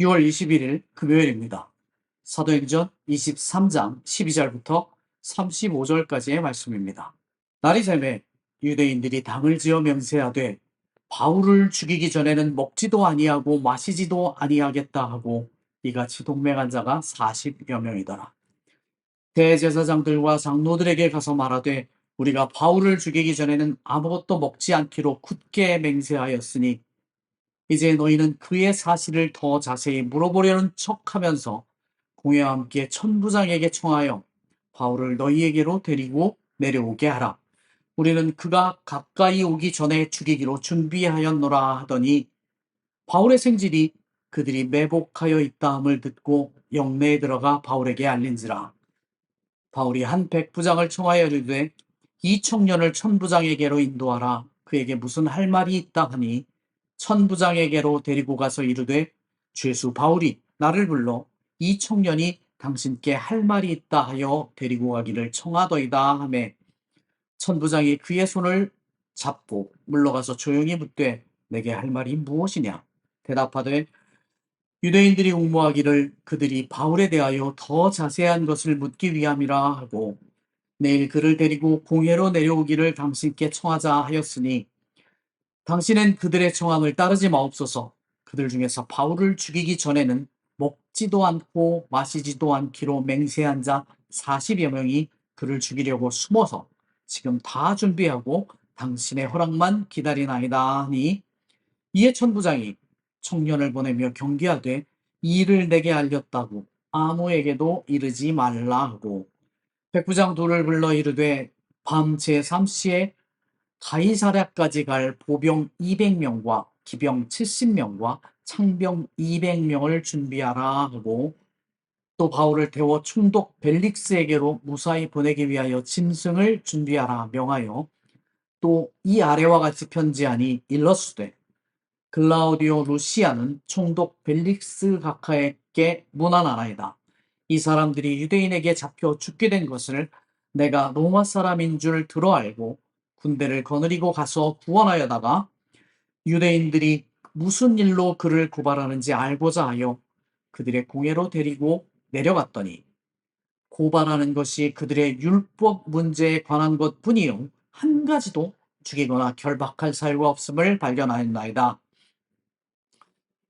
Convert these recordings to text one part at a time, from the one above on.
6월 21일 금요일입니다. 사도행전 23장 12절부터 35절까지의 말씀입니다. 날이 새매 유대인들이 당을 지어 맹세하되 바울을 죽이기 전에는 먹지도 아니하고 마시지도 아니하겠다 하고 이같이 동맹한 자가 40여 명이더라. 대제사장들과 장로들에게 가서 말하되 우리가 바울을 죽이기 전에는 아무것도 먹지 않기로 굳게 맹세하였으니 이제 너희는 그의 사실을 더 자세히 물어보려는 척하면서 공회와 함께 천부장에게 청하여 바울을 너희에게로 데리고 내려오게 하라. 우리는 그가 가까이 오기 전에 죽이기로 준비하였노라 하더니 바울의 생질이 그들이 매복하여 있다함을 듣고 영내에 들어가 바울에게 알린지라. 바울이 한 백부장을 청하여 이르되 이 청년을 천부장에게로 인도하라. 그에게 무슨 할 말이 있다 하니 천부장에게로 데리고 가서 이르되 죄수 바울이 나를 불러 이 청년이 당신께 할 말이 있다 하여 데리고 가기를 청하더이다 하매 천부장이 그의 손을 잡고 물러가서 조용히 묻되 내게 할 말이 무엇이냐 대답하되 유대인들이 옹모하기를 그들이 바울에 대하여 더 자세한 것을 묻기 위함이라 하고 내일 그를 데리고 공회로 내려오기를 당신께 청하자 하였으니 당신은 그들의 청함을 따르지 마옵소서. 그들 중에서 바울을 죽이기 전에는 먹지도 않고 마시지도 않기로 맹세한 자 40여 명이 그를 죽이려고 숨어서 지금 다 준비하고 당신의 허락만 기다리나이다 하니 이에 천부장이 청년을 보내며 경계하되 이 일을 내게 알렸다고 아무에게도 이르지 말라 하고 백부장 둘을 불러 이르되 밤 제3시에 가이사랴까지 갈 보병 200명과 기병 70명과 창병 200명을 준비하라 하고 또 바울을 태워 총독 벨릭스에게로 무사히 보내기 위하여 짐승을 준비하라 명하여 또 이 아래와 같이 편지하니 일러스되 글라우디오 루시아는 총독 벨릭스 각하에게 문안하나이다. 이 사람들이 유대인에게 잡혀 죽게 된 것을 내가 로마 사람인 줄 들어 알고 군대를 거느리고 가서 구원하여다가 유대인들이 무슨 일로 그를 고발하는지 알고자 하여 그들의 공회로 데리고 내려갔더니 고발하는 것이 그들의 율법 문제에 관한 것뿐이요 한 가지도 죽이거나 결박할 사유가 없음을 발견하였나이다.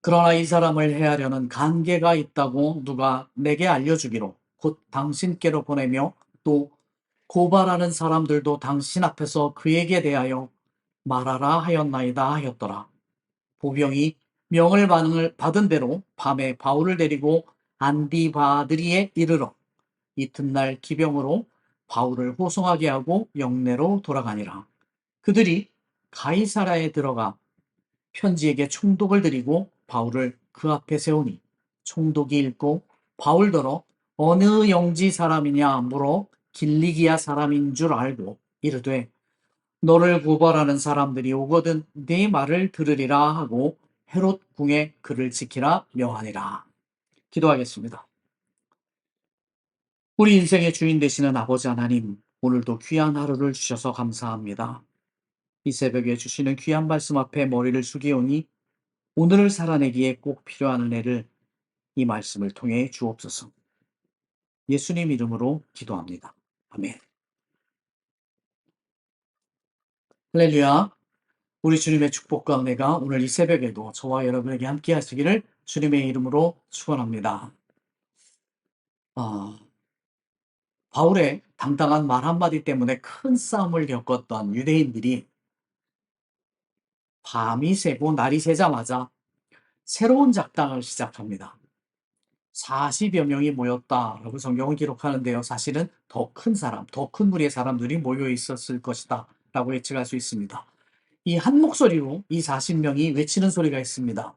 그러나 이 사람을 해하려는 관계가 있다고 누가 내게 알려주기로 곧 당신께로 보내며 또 고발하는 사람들도 당신 앞에서 그에게 대하여 말하라 하였나이다 하였더라. 보병이 명을 받은 대로 밤에 바울을 데리고 안디바드리에 이르러 이튿날 기병으로 바울을 호송하게 하고 영내로 돌아가니라. 그들이 가이사라에 들어가 편지에게 총독을 드리고 바울을 그 앞에 세우니 총독이 읽고 바울더러 어느 영지 사람이냐 물어 길리기아 사람인 줄 알고 이르되 너를 고발하는 사람들이 오거든 네 말을 들으리라 하고 헤롯 궁에 그를 지키라 명하니라. 기도하겠습니다. 우리 인생의 주인 되시는 아버지 하나님, 오늘도 귀한 하루를 주셔서 감사합니다. 이 새벽에 주시는 귀한 말씀 앞에 머리를 숙이오니 오늘을 살아내기에 꼭 필요한 은혜를 이 말씀을 통해 주옵소서. 예수님 이름으로 기도합니다. 아멘. 할렐루야. 우리 주님의 축복과 은혜가 오늘 이 새벽에도 저와 여러분에게 함께 하시기를 주님의 이름으로 축원합니다. 바울의 당당한 말 한마디 때문에 큰 싸움을 겪었던 유대인들이 밤이 새고 날이 새자마자 새로운 작당을 시작합니다. 40여 명이 모였다라고 성경은 기록하는데요. 사실은 더 큰 사람, 더 큰 무리의 사람들이 모여 있었을 것이다 라고 예측할 수 있습니다. 이 한 목소리로 이 40명이 외치는 소리가 있습니다.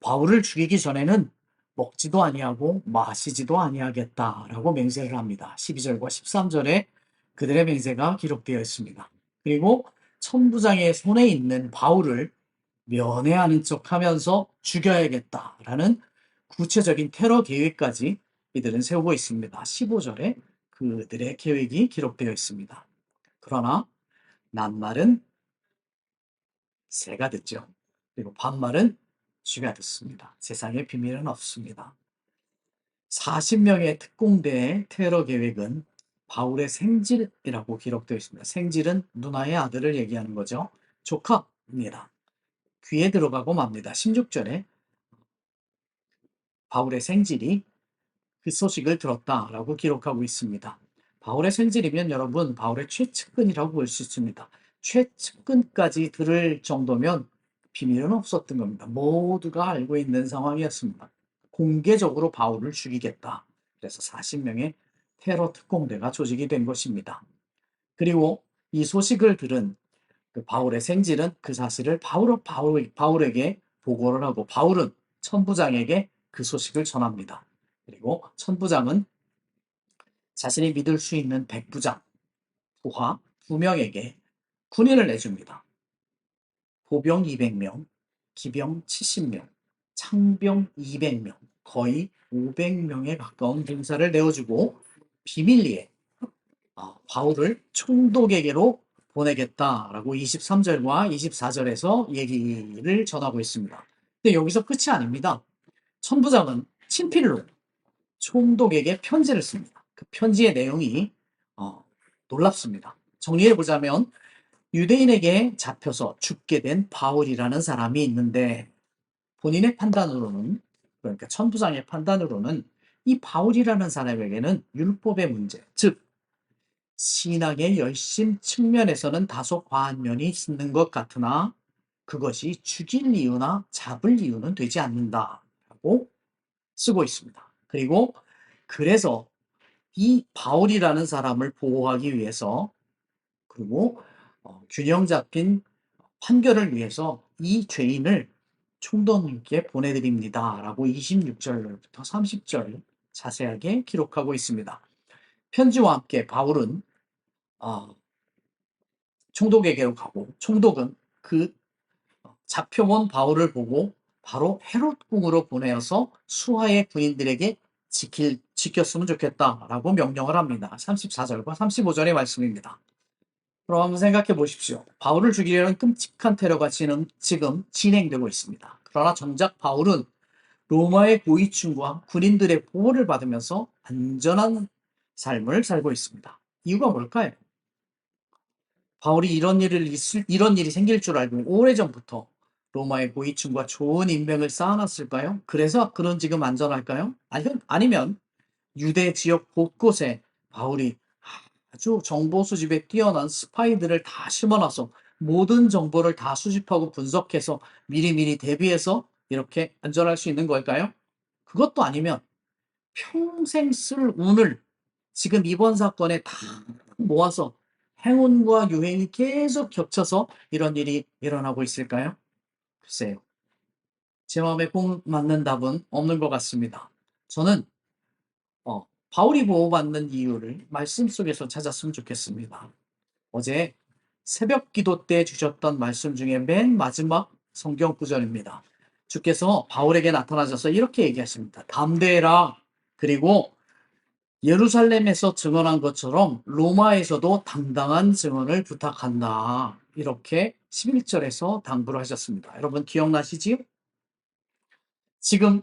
바울을 죽이기 전에는 먹지도 아니하고 마시지도 아니하겠다라고 맹세를 합니다. 12절과 13절에 그들의 맹세가 기록되어 있습니다. 그리고 천부장의 손에 있는 바울을 면회하는 척하면서 죽여야겠다라는 구체적인 테러 계획까지 이들은 세우고 있습니다. 15절에 그들의 계획이 기록되어 있습니다. 그러나 낱말은 새가 듣죠. 그리고 반말은 쥐가 듣습니다. 세상에 비밀은 없습니다. 40명의 특공대의 테러 계획은 바울의 생질이라고 기록되어 있습니다. 생질은 누나의 아들을 얘기하는 거죠. 조카입니다. 귀에 들어가고 맙니다. 16절에 바울의 생질이 그 소식을 들었다라고 기록하고 있습니다. 바울의 생질이면 여러분 바울의 최측근이라고 볼 수 있습니다. 최측근까지 들을 정도면 비밀은 없었던 겁니다. 모두가 알고 있는 상황이었습니다. 공개적으로 바울을 죽이겠다. 그래서 40명의 테러 특공대가 조직이 된 것입니다. 그리고 이 소식을 들은 그 바울의 생질은 그 사실을 바울에게 보고를 하고 바울은 천부장에게 그 소식을 전합니다. 그리고 천부장은 자신이 믿을 수 있는 백부장, 부하 2명에게 군인을 내줍니다. 보병 200명, 기병 70명, 창병 200명, 거의 500명에 가까운兵사를 내어주고 비밀리에 바울을 총독에게로 보내겠다라고 23절과 24절에서 얘기를 전하고 있습니다. 근데 여기서 끝이 아닙니다. 천부장은 친필로 총독에게 편지를 씁니다. 그 편지의 내용이 놀랍습니다. 정리해보자면 유대인에게 잡혀서 죽게 된 바울이라는 사람이 있는데 본인의 판단으로는, 그러니까 천부장의 판단으로는 이 바울이라는 사람에게는 율법의 문제, 즉 신앙의 열심 측면에서는 다소 과한 면이 있는 것 같으나 그것이 죽일 이유나 잡을 이유는 되지 않는다라고 쓰고 있습니다. 그리고 그래서 이 바울이라는 사람을 보호하기 위해서, 그리고 균형 잡힌 판결을 위해서 이 죄인을 총독님께 보내드립니다 라고 26절부터 30절 자세하게 기록하고 있습니다. 편지와 함께 바울은 총독에게로 가고 총독은 그 잡혀온 바울을 보고 바로 헤롯궁으로 보내어서 수하의 군인들에게 지켰으면 좋겠다라고 명령을 합니다. 34절과 35절의 말씀입니다. 그럼 한번 생각해 보십시오. 바울을 죽이려는 끔찍한 테러가 지금 진행되고 있습니다. 그러나 정작 바울은 로마의 고위층과 군인들의 보호를 받으면서 안전한 삶을 살고 있습니다. 이유가 뭘까요? 바울이 이런 일이 생길 줄 알고 오래전부터 로마의 고위층과 좋은 인맥을 쌓아놨을까요? 그래서 그는 지금 안전할까요? 아니면 유대 지역 곳곳에 바울이 아주 정보 수집에 뛰어난 스파이들을 다 심어놔서 모든 정보를 다 수집하고 분석해서 미리미리 대비해서 이렇게 안전할 수 있는 걸까요? 그것도 아니면 평생 쓸 운을 지금 이번 사건에 다 모아서 행운과 유행이 계속 겹쳐서 이런 일이 일어나고 있을까요? 글쎄요. 제 마음에 꼭 맞는 답은 없는 것 같습니다. 저는 바울이 보호받는 이유를 말씀 속에서 찾았으면 좋겠습니다. 어제 새벽 기도 때 주셨던 말씀 중에 맨 마지막 성경 구절입니다. 주께서 바울에게 나타나셔서 이렇게 얘기하십니다. 담대해라. 그리고 예루살렘에서 증언한 것처럼 로마에서도 당당한 증언을 부탁한다. 이렇게 11절에서 당부를 하셨습니다. 여러분 기억나시지요? 지금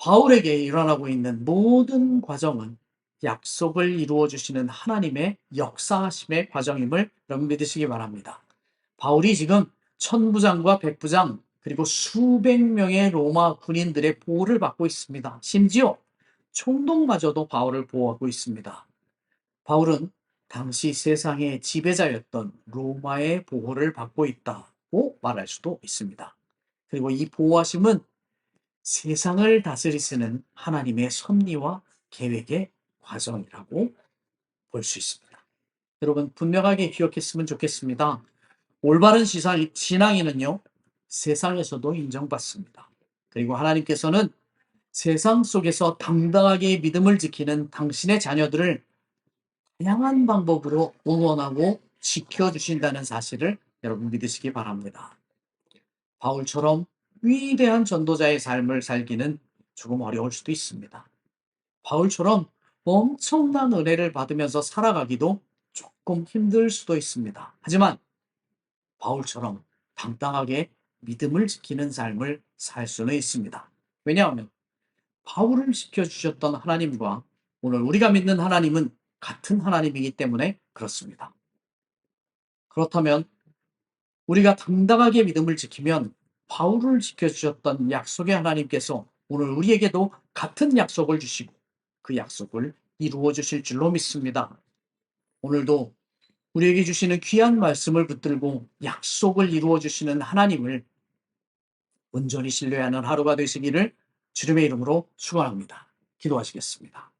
바울에게 일어나고 있는 모든 과정은 약속을 이루어 주시는 하나님의 역사하심의 과정임을 여러분 믿으시기 바랍니다. 바울이 지금 천부장과 백부장 그리고 수백 명의 로마 군인들의 보호를 받고 있습니다. 심지어 총독마저도 바울을 보호하고 있습니다. 바울은 당시 세상의 지배자였던 로마의 보호를 받고 있다고 말할 수도 있습니다. 그리고 이 보호하심은 세상을 다스리시는 하나님의 섭리와 계획의 과정이라고 볼 수 있습니다. 여러분 분명하게 기억했으면 좋겠습니다. 올바른 신앙인은요, 세상에서도 인정받습니다. 그리고 하나님께서는 세상 속에서 당당하게 믿음을 지키는 당신의 자녀들을 다양한 방법으로 응원하고 지켜주신다는 사실을 여러분 믿으시기 바랍니다. 바울처럼 위대한 전도자의 삶을 살기는 조금 어려울 수도 있습니다. 바울처럼 엄청난 은혜를 받으면서 살아가기도 조금 힘들 수도 있습니다. 하지만 바울처럼 당당하게 믿음을 지키는 삶을 살 수는 있습니다. 왜냐하면 바울을 지켜주셨던 하나님과 오늘 우리가 믿는 하나님은 같은 하나님이기 때문에 그렇습니다. 그렇다면 우리가 당당하게 믿음을 지키면 바울을 지켜주셨던 약속의 하나님께서 오늘 우리에게도 같은 약속을 주시고 그 약속을 이루어 주실 줄로 믿습니다. 오늘도 우리에게 주시는 귀한 말씀을 붙들고 약속을 이루어 주시는 하나님을 온전히 신뢰하는 하루가 되시기를 주님의 이름으로 축원합니다. 기도하시겠습니다.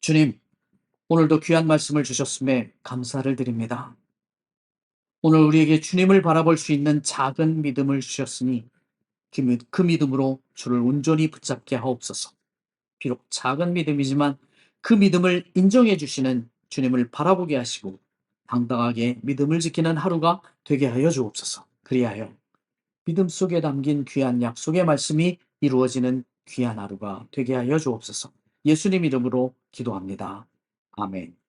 주님, 오늘도 귀한 말씀을 주셨음에 감사를 드립니다. 오늘 우리에게 주님을 바라볼 수 있는 작은 믿음을 주셨으니 그 믿음으로 주를 온전히 붙잡게 하옵소서. 비록 작은 믿음이지만 그 믿음을 인정해 주시는 주님을 바라보게 하시고 당당하게 믿음을 지키는 하루가 되게 하여 주옵소서. 그리하여 믿음 속에 담긴 귀한 약속의 말씀이 이루어지는 귀한 하루가 되게 하여 주옵소서. 예수님 이름으로 기도합니다. 아멘.